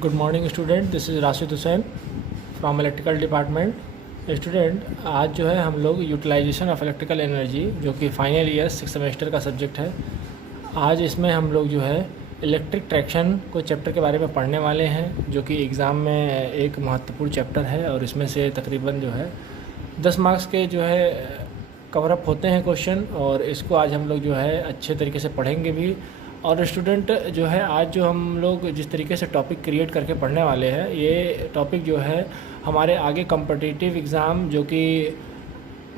Good morning student, this is Rashid Hussain from electrical department. Student, आज जो है हम लोग यूटिलाइजेशन ऑफ इलेक्ट्रिकल एनर्जी जो कि फाइनल ईयर 6 सेमेस्टर का सब्जेक्ट है, आज इसमें हम लोग जो है इलेक्ट्रिक ट्रैक्शन को चैप्टर के बारे में पढ़ने वाले हैं, जो कि एग्ज़ाम में एक महत्वपूर्ण चैप्टर है और इसमें से तकरीबन जो है 10 मार्क्स के जो है कवरअप होते हैं क्वेश्चन, और इसको आज हम लोग जो है अच्छे तरीके से पढ़ेंगे भी। और स्टूडेंट जो है आज जो हम लोग जिस तरीके से टॉपिक क्रिएट करके पढ़ने वाले हैं, ये टॉपिक जो है हमारे आगे कॉम्पिटिटिव एग्ज़ाम जो कि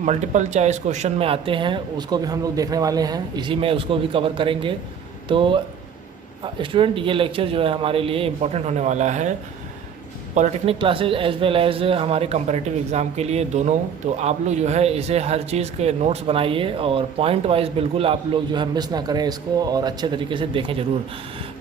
मल्टीपल चॉइस क्वेश्चन में आते हैं उसको भी हम लोग देखने वाले हैं, इसी में उसको भी कवर करेंगे। तो स्टूडेंट, ये लेक्चर जो है हमारे लिए इम्पोर्टेंट होने वाला है polytechnic classes as well as हमारे कंपैरेटिव एग्ज़ाम के लिए दोनों। तो आप लोग जो है इसे हर चीज़ के नोट्स बनाइए और पॉइंट वाइज बिल्कुल आप लोग जो है मिस ना करें इसको, और अच्छे तरीके से देखें ज़रूर,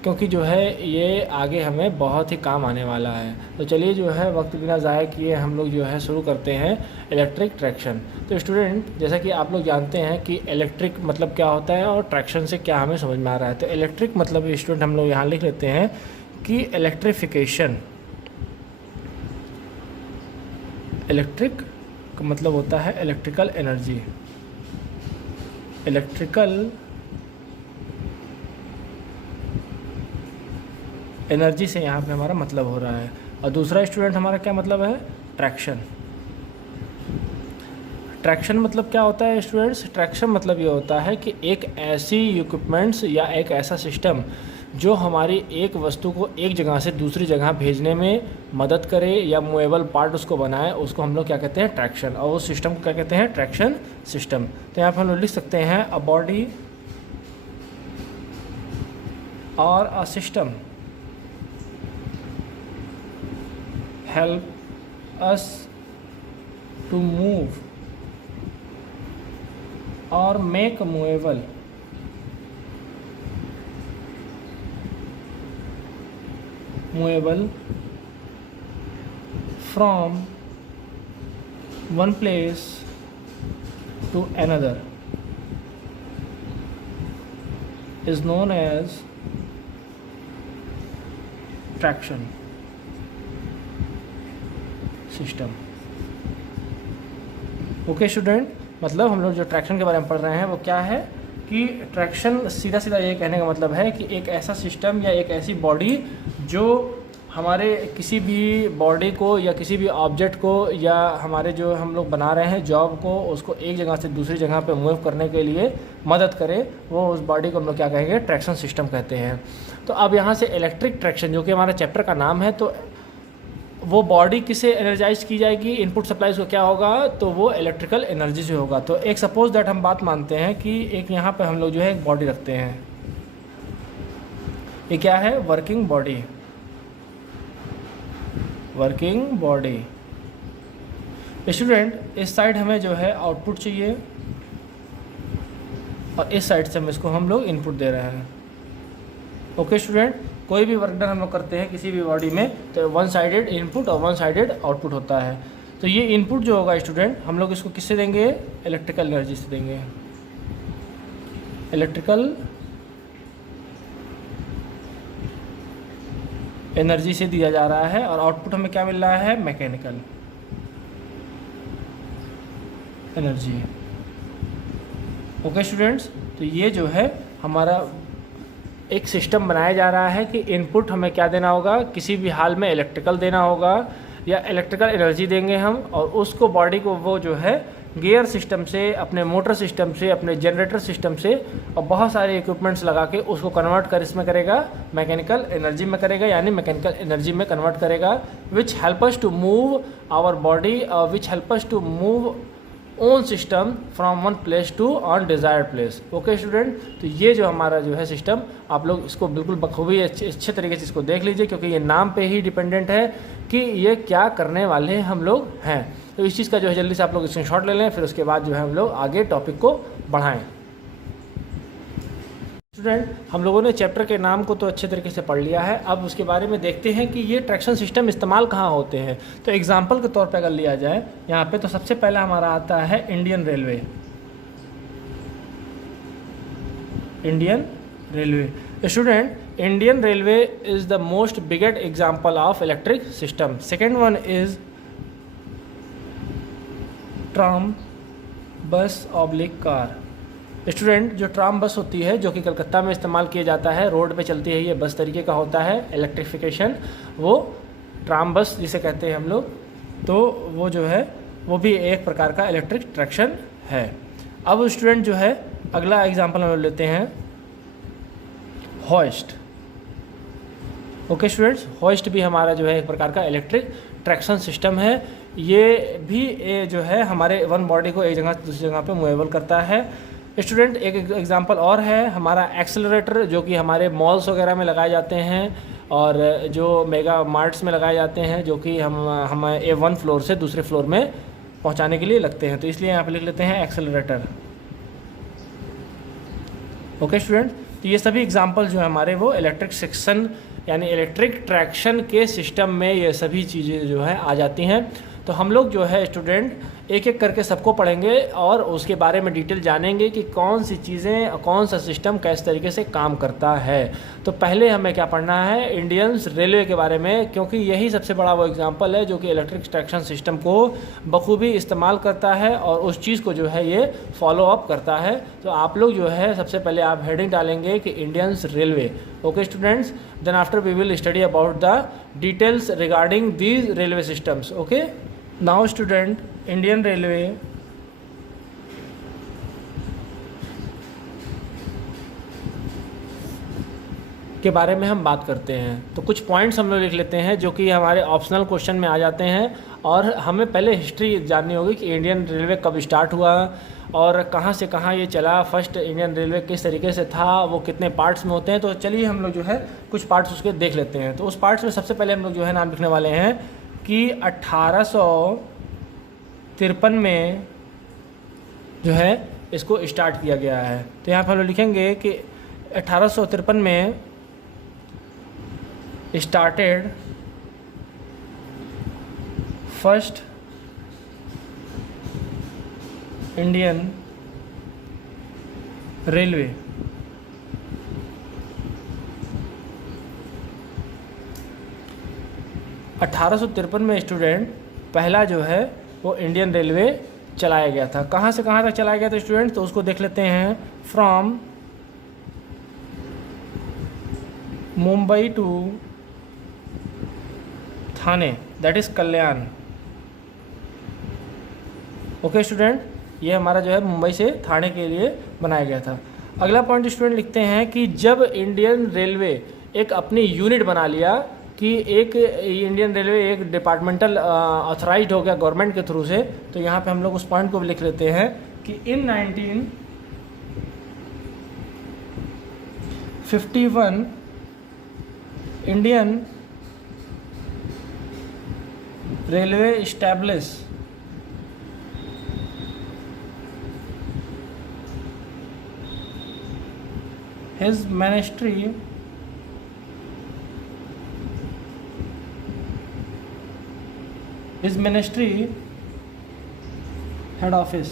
क्योंकि जो है ये आगे हमें बहुत ही काम आने वाला है। तो चलिए जो है वक्त बिना ज़ाया किए हम लोग जो है शुरू करते हैं इलेक्ट्रिक ट्रैक्शन। तो स्टूडेंट, जैसा कि आप लोग जानते हैं कि इलेक्ट्रिक मतलब क्या होता है और ट्रैक्शन से क्या हमें समझ में आ रहा है। तो इलेक्ट्रिक मतलब स्टूडेंट हम लोग यहाँ लिख लेते हैं कि इलेक्ट्रिफिकेशन। इलेक्ट्रिक का मतलब होता है इलेक्ट्रिकल एनर्जी, इलेक्ट्रिकल एनर्जी से यहाँ पे हमारा मतलब हो रहा है। और दूसरा स्टूडेंट हमारा क्या मतलब है, ट्रैक्शन। ट्रैक्शन मतलब क्या होता है स्टूडेंट्स? ट्रैक्शन मतलब ये होता है कि एक ऐसी इक्विपमेंट्स या एक ऐसा सिस्टम जो हमारी एक वस्तु को एक जगह से दूसरी जगह भेजने में मदद करे या मूवेबल पार्ट उसको बनाए, उसको हम लोग क्या कहते हैं, ट्रैक्शन। और उस सिस्टम को क्या कहते हैं, ट्रैक्शन सिस्टम। तो यहाँ पर हम लोग लिख सकते हैं अ बॉडी और a system help us to move और make movable from one place to another is known as traction system। Okay student, मतलब हम लोग जो ट्रैक्शन के बारे में पढ़ रहे हैं वो क्या है कि ट्रैक्शन सीधा सीधा ये कहने का मतलब है कि एक ऐसा सिस्टम या एक ऐसी बॉडी जो हमारे किसी भी बॉडी को या किसी भी ऑब्जेक्ट को या हमारे जो हम लोग बना रहे हैं जॉब को, उसको एक जगह से दूसरी जगह पे मूव करने के लिए मदद करे, वो उस बॉडी को हम लोग क्या कहेंगे, ट्रैक्शन सिस्टम कहते हैं। तो अब यहाँ से इलेक्ट्रिक ट्रैक्शन जो कि हमारा चैप्टर का नाम है, तो वो बॉडी किसे एनर्जाइज की जाएगी, इनपुट सप्लाई को क्या होगा, तो वो इलेक्ट्रिकल एनर्जी से होगा। तो एक सपोज दैट हम बात मानते हैं कि एक यहाँ पे हम लोग जो है एक बॉडी रखते हैं, ये क्या है, working body, working body. Student, इस साइड हमें जो है आउटपुट चाहिए और इस साइड से हम इसको हम लोग इनपुट दे रहे हैं। ओके स्टूडेंट, कोई भी वर्क डन हम लोग करते हैं किसी भी बॉडी में तो वन साइडेड इनपुट और वन साइडेड आउटपुट होता है। तो ये इनपुट जो होगा स्टूडेंट, हम लोग इसको किससे देंगे, इलेक्ट्रिकल एनर्जी से देंगे, इलेक्ट्रिकल एनर्जी से दिया जा रहा है। और आउटपुट हमें क्या मिल रहा है, मैकेनिकल एनर्जी। ओके स्टूडेंट्स, तो ये जो है हमारा एक सिस्टम बनाया जा रहा है कि इनपुट हमें क्या देना होगा, किसी भी हाल में इलेक्ट्रिकल देना होगा या इलेक्ट्रिकल एनर्जी देंगे हम, और उसको बॉडी को वो जो है गियर सिस्टम से, अपने मोटर सिस्टम से, अपने जनरेटर सिस्टम से और बहुत सारे इक्विपमेंट्स लगा के उसको कन्वर्ट कर इसमें करेगा, मैकेनिकल एनर्जी में करेगा, यानी मैकेनिकल एनर्जी में कन्वर्ट करेगा, which help us to move our body, which help us to move own system from one place to on desired place. Okay student, तो ये जो हमारा जो है सिस्टम, आप लोग इसको बिल्कुल बखूबी अच्छे तरीके से इसको देख लीजिए, क्योंकि ये नाम पे ही डिपेंडेंट है कि ये क्या करने वाले हम लोग हैं। तो इस चीज़ का जो है जल्दी से आप लोग स्क्रीनशॉट ले लें, फिर उसके बाद जो है हम लोग आगे टॉपिक को बढ़ाएं। स्टूडेंट, हम लोगों ने चैप्टर के नाम को तो अच्छे तरीके से पढ़ लिया है, अब उसके बारे में देखते हैं कि ये ट्रैक्शन सिस्टम इस्तेमाल कहाँ होते हैं। तो एग्जांपल के तौर पे अगर लिया जाए यहाँ पे, तो सबसे पहला हमारा आता है Indian railway. Indian railway student, Indian Railway is the most biggest example of electric system. Second one is tram बस ऑब्लिक कार। स्टूडेंट, जो ट्राम बस होती है जो कि कलकत्ता में इस्तेमाल किया जाता है, रोड पे चलती है, ये बस तरीके का होता है, इलेक्ट्रिफिकेशन, वो ट्राम बस जिसे कहते हैं हम लोग, तो वो जो है वो भी एक प्रकार का इलेक्ट्रिक ट्रैक्शन है। अब स्टूडेंट जो है अगला एग्जांपल हम लेते हैं हॉइस्ट। ओके स्टूडेंट्स, हॉइस्ट भी हमारा जो है एक प्रकार का इलेक्ट्रिक ट्रैक्शन सिस्टम है। ये भी जो है हमारे वन बॉडी को एक जगह से दूसरी जगह पे मूवेबल करता है। स्टूडेंट, एक एग्जांपल और है हमारा एक्सेलरेटर, जो कि हमारे मॉल्स वगैरह में लगाए जाते हैं और जो मेगा मार्ट्स में लगाए जाते हैं, जो कि हम वन फ्लोर से दूसरे फ्लोर में पहुंचाने के लिए लगते हैं, तो इसलिए यहाँ पे लिख लेते हैं एक्सेलरेटर। ओके स्टूडेंट, तो ये सभी एग्जांपल जो है हमारे वो इलेक्ट्रिक सेक्शन यानी इलेक्ट्रिक ट्रैक्शन के सिस्टम में ये सभी चीज़ें जो है आ जाती हैं। तो हम लोग जो है स्टूडेंट एक एक करके सबको पढ़ेंगे और उसके बारे में डिटेल जानेंगे कि कौन सी चीज़ें, कौन सा सिस्टम किस तरीके से काम करता है। तो पहले हमें क्या पढ़ना है, इंडियन रेलवे के बारे में, क्योंकि यही सबसे बड़ा वो एग्जांपल है जो कि इलेक्ट्रिक ट्रैक्शन सिस्टम को बखूबी इस्तेमाल करता है और उस चीज़ को जो है ये फॉलो अप करता है। तो आप लोग जो है सबसे पहले आप हेडिंग डालेंगे कि Indian railway. Okay students, then after we will study about the details regarding these railway systems. Okay, now student, Indian railway के बारे में हम बात करते हैं। तो कुछ पॉइंट्स हम लोग लिख लेते हैं जो कि हमारे ऑप्शनल क्वेश्चन में आ जाते हैं, और हमें पहले हिस्ट्री जाननी होगी कि इंडियन रेलवे कब स्टार्ट हुआ और कहाँ से कहाँ ये चला, फर्स्ट इंडियन रेलवे किस तरीके से था, वो कितने पार्ट्स में होते हैं। तो चलिए हम लोग जो है कुछ पार्ट्स उसके देख लेते हैं। तो उस पार्ट्स में सबसे पहले हम लोग जो है नाम लिखने वाले हैं कि 1853 में जो है इसको स्टार्ट किया गया है। तो यहाँ पर हम लोग लिखेंगे कि 1853 में स्टार्टेड फर्स्ट इंडियन रेलवे। (1853) में स्टूडेंट पहला जो है वो इंडियन रेलवे चलाया गया था। कहाँ से कहाँ तक चलाया गया था स्टूडेंट, तो उसको देख लेते हैं। From Mumbai to Thane, that is Kalyan. Okay student, ये हमारा जो है मुंबई से थाने के लिए बनाया गया था। अगला पॉइंट स्टूडेंट लिखते हैं कि जब इंडियन रेलवे एक अपनी यूनिट बना लिया कि एक इंडियन रेलवे एक डिपार्टमेंटल ऑथराइज्ड हो गया गवर्नमेंट के थ्रू से, तो यहाँ पे हम लोग उस पॉइंट को भी लिख लेते हैं कि इन 1951 Indian railway establish his ministry head office.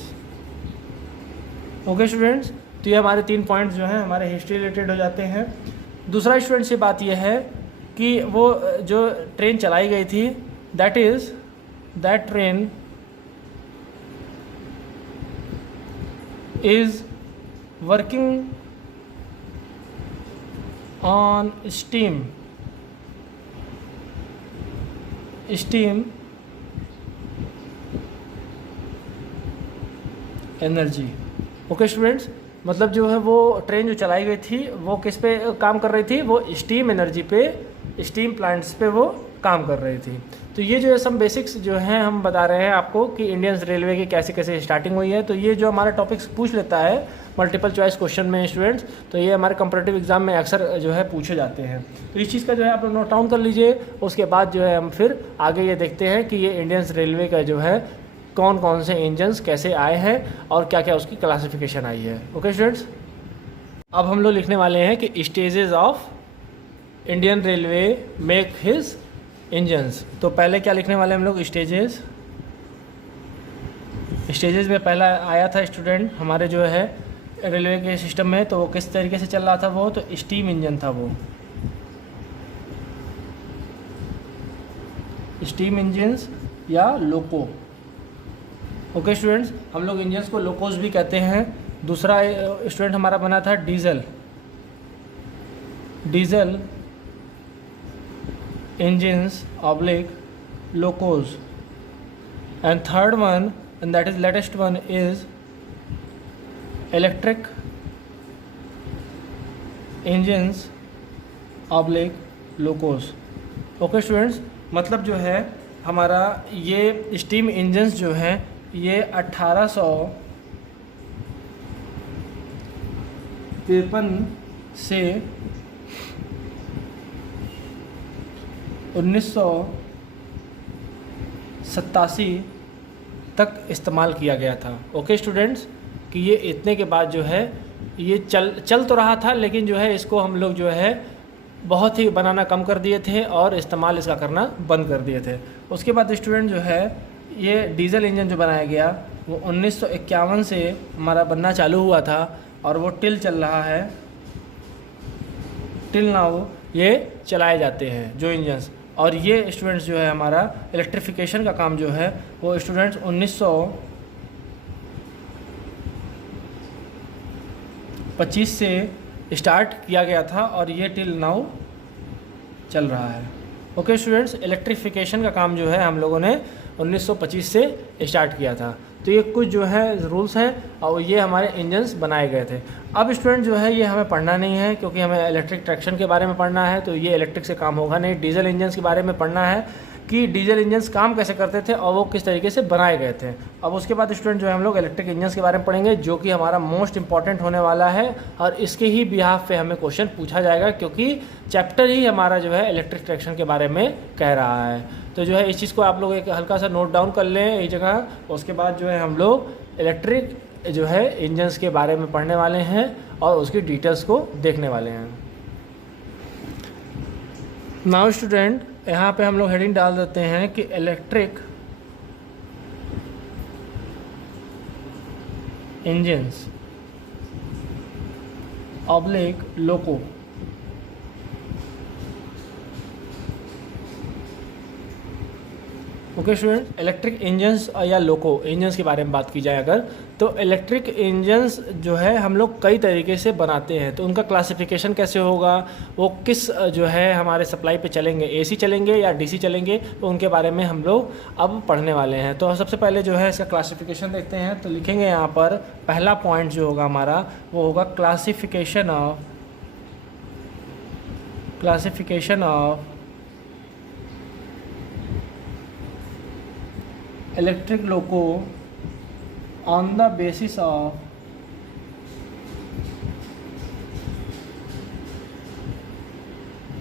Okay students, तो ये हमारे 3 पॉइंट्स जो हैं हमारे हिस्ट्री रिलेटेड हो जाते हैं। दूसरा स्टूडेंट से बात यह है कि वो जो ट्रेन चलाई गई थी, that train is working on steam energy. Okay students, मतलब जो है वो ट्रेन जो चलाई गई थी वो किस पे काम कर रही थी, वो स्टीम एनर्जी पे, स्टीम प्लांट्स पे वो काम कर रही थी। तो ये जो है सम बेसिक्स जो हैं हम बता रहे हैं आपको कि इंडियन रेलवे की कैसे कैसे स्टार्टिंग हुई है। तो ये जो हमारा टॉपिक्स पूछ लेता है मल्टीपल चॉइस क्वेश्चन में स्टूडेंट्स, तो ये हमारे कंपैरेटिव एग्जाम में अक्सर जो है पूछे जाते हैं। तो इस चीज़ का जो है आप लोग नोट डाउन कर लीजिए। उसके बाद जो है हम फिर आगे ये देखते हैं कि ये इंडियन रेलवे का जो है कौन कौन से इंजन्स कैसे आए हैं और क्या क्या उसकी क्लासिफिकेशन आई है। ओके स्टूडेंट्स, अब हम लोग लिखने वाले हैं कि stages of Indian railway make his engines. तो पहले क्या लिखने वाले हम लोग, स्टेजेस में पहला आया था स्टूडेंट हमारे जो है रेलवे के सिस्टम में, तो वो किस तरीके से चल रहा था वो, तो स्टीम इंजन था वो। स्टीम इंजन्स या लोको। ओके स्टूडेंट्स, हम लोग इंजन्स को लोकोस भी कहते हैं। दूसरा स्टूडेंट हमारा बना था diesel engines oblique Locos. And third one, and that is latest one, is electric engines oblique locos। Okay students, मतलब जो है हमारा ये स्टीम इंजन्स जो हैं ये 1853 से 1987 तक इस्तेमाल किया गया था। ओके स्टूडेंट्स, कि ये इतने के बाद जो है ये चल तो रहा था, लेकिन जो है इसको हम लोग जो है बहुत ही बनाना कम कर दिए थे और इस्तेमाल इसका करना बंद कर दिए थे। उसके बाद स्टूडेंट जो है ये डीजल इंजन जो बनाया गया वो 1951 से हमारा बनना चालू हुआ था और वो टिल चल रहा है, टिल नाउ ये चलाए जाते हैं जो इंजन्स। और ये स्टूडेंट्स जो है हमारा इलेक्ट्रिफिकेशन का काम जो है वो स्टूडेंट्स 1925 से स्टार्ट किया गया था और ये टिल नाउ चल रहा है। ओके स्टूडेंट्स, इलेक्ट्रिफिकेशन का काम जो है हम लोगों ने 1925 से स्टार्ट किया था। तो ये कुछ जो है रूल्स हैं और ये हमारे इंजन्स बनाए गए थे। अब स्टूडेंट जो है ये हमें पढ़ना नहीं है, क्योंकि हमें इलेक्ट्रिक ट्रैक्शन के बारे में पढ़ना है, तो ये इलेक्ट्रिक से काम होगा नहीं। डीजल इंजन्स के बारे में पढ़ना है कि डीजल इंजन्स काम कैसे करते थे और वो किस तरीके से बनाए गए थे। अब उसके बाद स्टूडेंट जो है हम लोग इलेक्ट्रिक इंजन्स के बारे में पढ़ेंगे, जो कि हमारा मोस्ट इंपॉर्टेंट होने वाला है और इसके ही बिहाफ पे हमें क्वेश्चन पूछा जाएगा, क्योंकि चैप्टर ही हमारा जो है इलेक्ट्रिक ट्रैक्शन के बारे में कह रहा है। तो जो है इस चीज़ को आप लोग एक हल्का सा नोट डाउन कर लें एक जगह। उसके बाद जो है हम लोग इलेक्ट्रिक जो है इंजन्स के बारे में पढ़ने वाले हैं और उसकी डिटेल्स को देखने वाले हैं। नाउ स्टूडेंट, यहाँ पे हम लोग हेडिंग डाल देते हैं कि इलेक्ट्रिक इंजन्स ऑब्लिक लोको। ओके स्टूडेंट, इलेक्ट्रिक इंजन्स या लोको इंजन्स के बारे में बात की जाए अगर, तो इलेक्ट्रिक इंजन्स जो है हम लोग कई तरीके से बनाते हैं। तो उनका क्लासिफिकेशन कैसे होगा, वो किस जो है हमारे सप्लाई पे चलेंगे, एसी चलेंगे या डीसी चलेंगे, तो उनके बारे में हम लोग अब पढ़ने वाले हैं। तो सबसे पहले जो है इसका क्लासिफिकेशन देखते हैं। तो लिखेंगे यहाँ पर पहला पॉइंट जो होगा हमारा वो होगा classification of electric loco on the basis of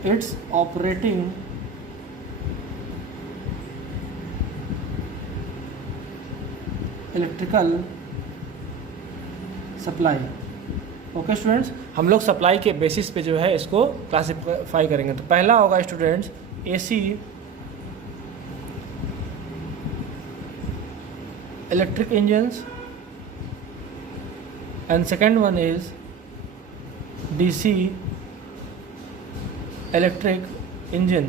its operating electrical supply। Okay students, हम लोग सप्लाई के बेसिस पे जो है इसको क्लासिफाई करेंगे। तो पहला होगा students AC electric engines, and second one is DC electric engine,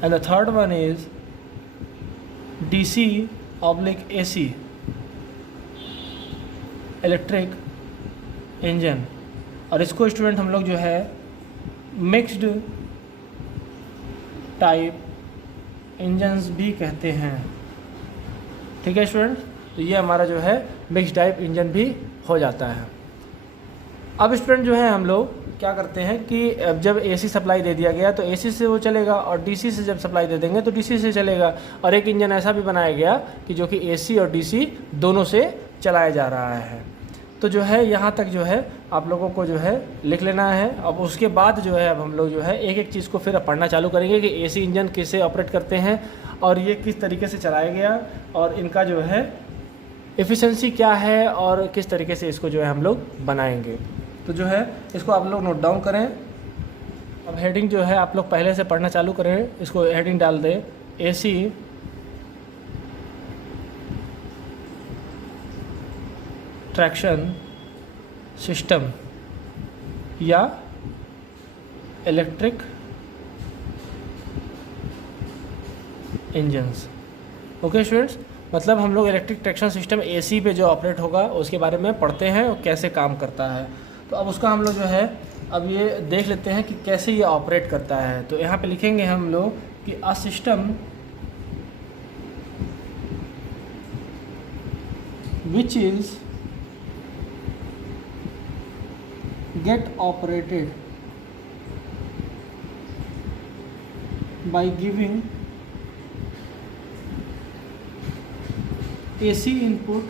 and the third one is DC oblique AC electric engine। और इसको स्टूडेंट हम लोग जो है मिक्स्ड टाइप इंजन्स भी कहते हैं। ठीक है स्टूडेंट, तो ये हमारा जो है मिक्स टाइप इंजन भी हो जाता है। अब स्टूडेंट जो है हम लोग क्या करते हैं कि जब एसी सप्लाई दे दिया गया तो एसी से वो चलेगा, और डीसी से जब सप्लाई दे देंगे तो डीसी से चलेगा। और एक इंजन ऐसा भी बनाया गया कि जो कि एसी और डीसी दोनों से चलाया जा रहा है। तो जो है यहाँ तक जो है आप लोगों को जो है लिख लेना है। अब उसके बाद जो है अब हम लोग जो है एक एक चीज़ को फिर पढ़ना चालू करेंगे कि एसी इंजन कैसे ऑपरेट करते हैं और ये किस तरीके से चलाया गया और इनका जो है एफिशिएंसी क्या है और किस तरीके से इसको जो है हम लोग बनाएंगे। तो जो है इसको आप लोग नोट डाउन करें। अब हेडिंग जो है आप लोग पहले से पढ़ना चालू करें, इसको हेडिंग डाल दें एसी ट्रैक्शन सिस्टम या इलेक्ट्रिक इंजन्स। ओके स्टूडेंट्स, मतलब हम लोग इलेक्ट्रिक ट्रैक्शन सिस्टम एसी पे जो ऑपरेट होगा उसके बारे में पढ़ते हैं और कैसे काम करता है। तो अब उसका हम लोग जो है अब ये देख लेते हैं कि कैसे ये ऑपरेट करता है। तो यहाँ पे लिखेंगे हम लोग कि a system which is get operated by giving AC input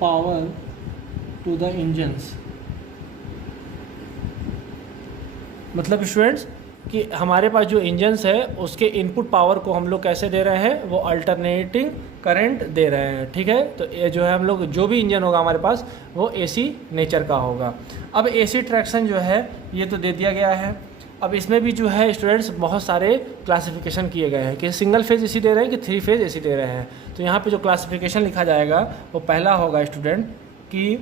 power to the engines। मतलब स्टूडेंट्स कि हमारे पास जो इंजन्स है उसके इनपुट पावर को हम लोग कैसे दे रहे हैं, वो अल्टरनेटिंग करंट दे रहे हैं। ठीक है, तो ये जो है हम लोग जो भी इंजन होगा हमारे पास वो AC नेचर का होगा। अब AC ट्रैक्शन जो है ये तो दे दिया गया है। अब इसमें भी जो है स्टूडेंट्स बहुत सारे क्लासिफिकेशन किए गए हैं कि सिंगल फेज AC दे रहे हैं कि 3 फेज AC दे रहे हैं। तो यहाँ पे जो क्लासिफिकेशन लिखा जाएगा वो पहला होगा स्टूडेंट कि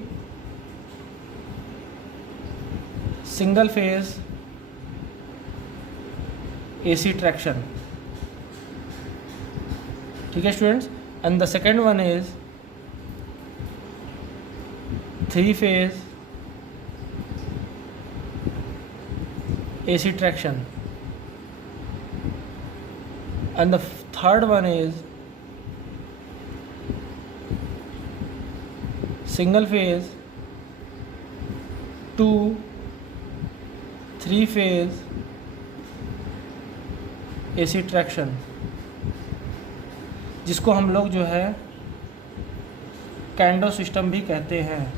सिंगल फेज AC ट्रैक्शन। ठीक है students, and the second one is 3 phase AC traction, and the third one is single phase 2 3 phase AC traction, जिसको हम लोग जो है कैंडो सिस्टम भी कहते हैं।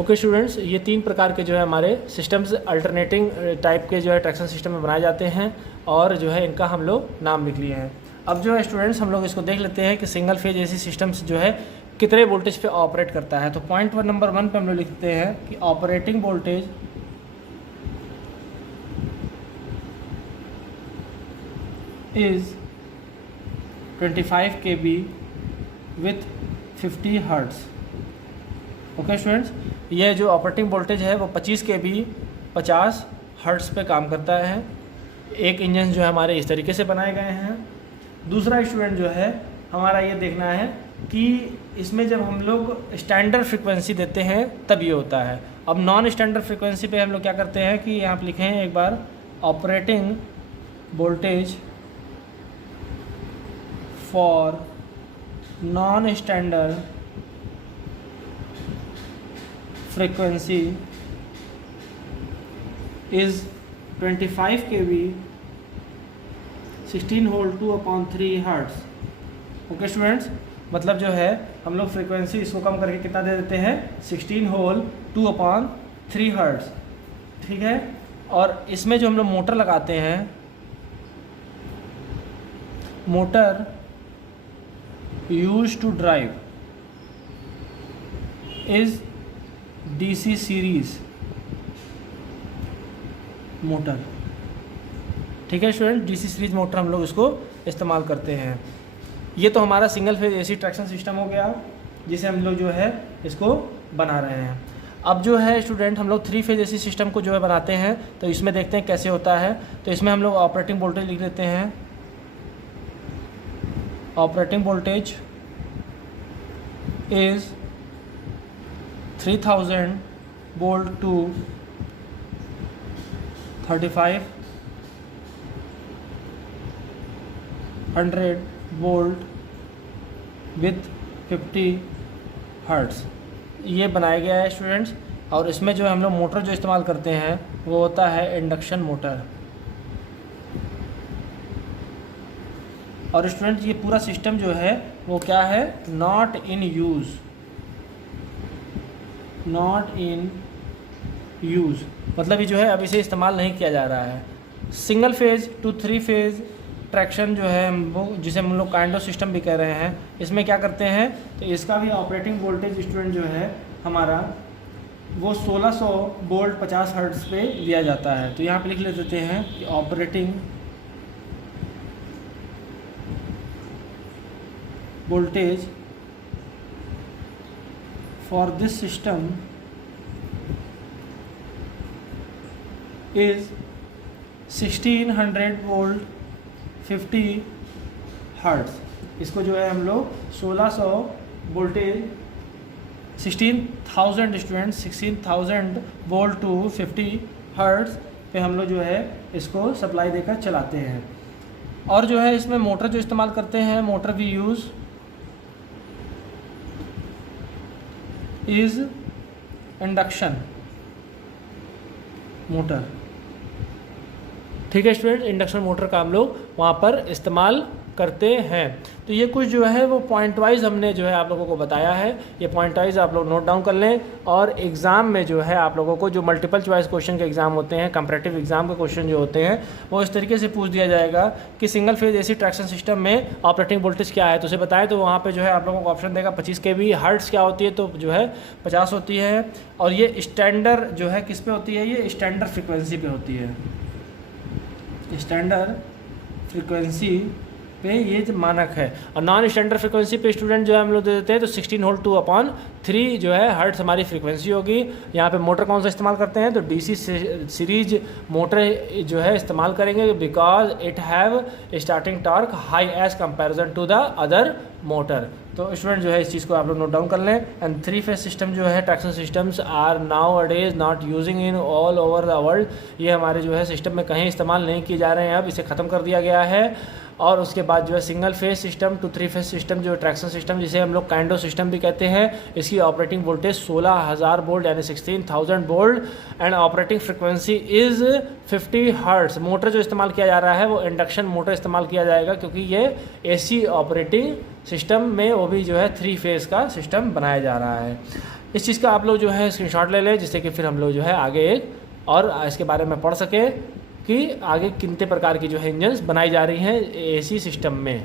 ओके स्टूडेंट्स, ये 3 प्रकार के जो है हमारे सिस्टम्स अल्टरनेटिंग टाइप के जो है ट्रैक्शन सिस्टम में बनाए जाते हैं और जो है इनका हम लोग नाम लिख लिए हैं। अब जो है स्टूडेंट्स हम लोग इसको देख लेते हैं कि सिंगल फेज AC सिस्टम्स जो है कितने वोल्टेज पे ऑपरेट करता है। तो पॉइंट नंबर 1 पे हम लोग लिखते हैं कि operating voltage is 25 kV with 50 hertz. Okay students, ये जो ऑपरेटिंग वोल्टेज है वो 25 kV 50 हर्ट्ज पे काम करता है। एक इंजन जो है हमारे इस तरीके से बनाए गए हैं। दूसरा स्टूडेंट जो है हमारा ये देखना है कि इसमें जब हम लोग स्टैंडर्ड फ्रीक्वेंसी देते हैं तब ये होता है। अब नॉन स्टैंडर्ड फ्रीक्वेंसी पे हम लोग क्या करते हैं कि यहाँ पे लिखें एक बार operating voltage for non standard frequency is 25 kV 16 volt 2/3 hertz. Okay students, मतलब जो है हम लोग फ्रीक्वेंसी इसको कम करके कितना दे देते हैं 16 होल 2/3 हर्ट्ज। ठीक है, और इसमें जो हम लोग मोटर लगाते हैं, motor use to drive is DC series motor. ठीक है स्टूडेंट, DC सीरीज मोटर हम लोग इसको इस्तेमाल करते हैं। ये तो हमारा single phase AC traction system हो गया जिसे हम लोग जो है इसको बना रहे हैं। अब जो है स्टूडेंट हम लोग 3 फेज AC सिस्टम को जो है बनाते हैं। तो इसमें देखते हैं कैसे होता है। तो इसमें हम लोग ऑपरेटिंग वोल्टेज लिख देते हैं। Operating voltage is 3000 volt to 3500 volt with 50 hertz. ये बनाया गया है स्टूडेंट्स। और इसमें जो हम लोग मोटर जो इस्तेमाल करते हैं वो होता है इंडक्शन मोटर। और स्टूडेंट्स ये पूरा सिस्टम जो है वो क्या है, not in use, not in use, मतलब ये जो है अब इसे इस्तेमाल नहीं किया जा रहा है। Single phase two 3 phase traction जो है वो जिसे हम लोग काइंडो सिस्टम भी कह रहे हैं, इसमें क्या करते हैं तो इसका भी ऑपरेटिंग वोल्टेज स्टूडेंट जो है हमारा वो 1600 वोल्ट 50 हर्ट्ज पे दिया जाता है। तो यहाँ पे लिख लेते हैं कि operating voltage for this system is 1600 volt 50 hertz. इसको जो है हम लोग 1600 voltage 16,000 students 16,000 volt to 50 hertz पे हम लोग जो है इसको सप्लाई देकर चलाते हैं। और जो है इसमें मोटर जो इस्तेमाल करते हैं, motor we use is induction motor. ठीक है स्टूडेंट, इंडक्शन मोटर का हम लोग वहाँ पर इस्तेमाल करते हैं। तो ये कुछ जो है वो पॉइंट वाइज हमने जो है आप लोगों को बताया है। ये पॉइंट वाइज आप लोग नोट डाउन कर लें। और एग्ज़ाम में जो है आप लोगों को जो मल्टीपल चॉइस क्वेश्चन के एग्ज़ाम होते हैं, कंपैरेटिव एग्ज़ाम के क्वेश्चन जो होते हैं, वो इस तरीके से पूछ दिया जाएगा कि single phase AC traction system में ऑपरेटिंग वोल्टेज क्या है, तो उसे बताएं। तो वहाँ पर जो है आप लोगों को ऑप्शन देगा 25 kV। हर्ट्ज़ क्या होती है, तो जो है 50 होती है। और ये स्टैंडर्ड जो है किस पे होती है, ये स्टैंडर्ड फ्रिक्वेंसी पे होती है। स्टैंडर्ड फ्रिक्वेंसी पे ये मानक है। और नॉन स्टैंडर्ड फ्रिक्वेंसी पे स्टूडेंट जो है हम लोग दे देते हैं तो 16 होल 2/3 जो है हर्ट्ज़ हमारी फ्रिक्वेंसी होगी। यहाँ पे मोटर कौन सा इस्तेमाल करते हैं, तो डीसी सीरीज मोटर जो है इस्तेमाल करेंगे, because it have starting torque high as comparison to the other motor. तो स्टूडेंट जो है इस चीज़ को आप लोग नोट डाउन कर लें। एंड 3 फेज सिस्टम जो है ट्रैक्शन सिस्टम्स आर नाउ अडेज not using in all over the world. ये हमारे जो है सिस्टम में कहीं इस्तेमाल नहीं किए जा रहे हैं, अब इसे ख़त्म कर दिया गया है। और उसके बाद जो है single phase system to 3 phase system जो ट्रैक्शन सिस्टम जिसे हम लोग काइंडो सिस्टम भी कहते हैं, इसकी ऑपरेटिंग वोल्टेज 16,000 वोल्ट यानी 16,000 volt and operating frequency is 50 hertz. Motor जो इस्तेमाल किया जा रहा है वो इंडक्शन मोटर इस्तेमाल किया जाएगा, क्योंकि ये एसी ऑपरेटिंग सिस्टम में वो भी जो है 3 फेज का सिस्टम बनाया जा रहा है। इस चीज़ का आप लोग जो है स्क्रीनशॉट ले लें, जिससे कि फिर हम लोग जो है आगे और इसके बारे में पढ़ सके कि आगे कितने प्रकार की जो है इंजन्स बनाई जा रही हैं एसी सिस्टम में।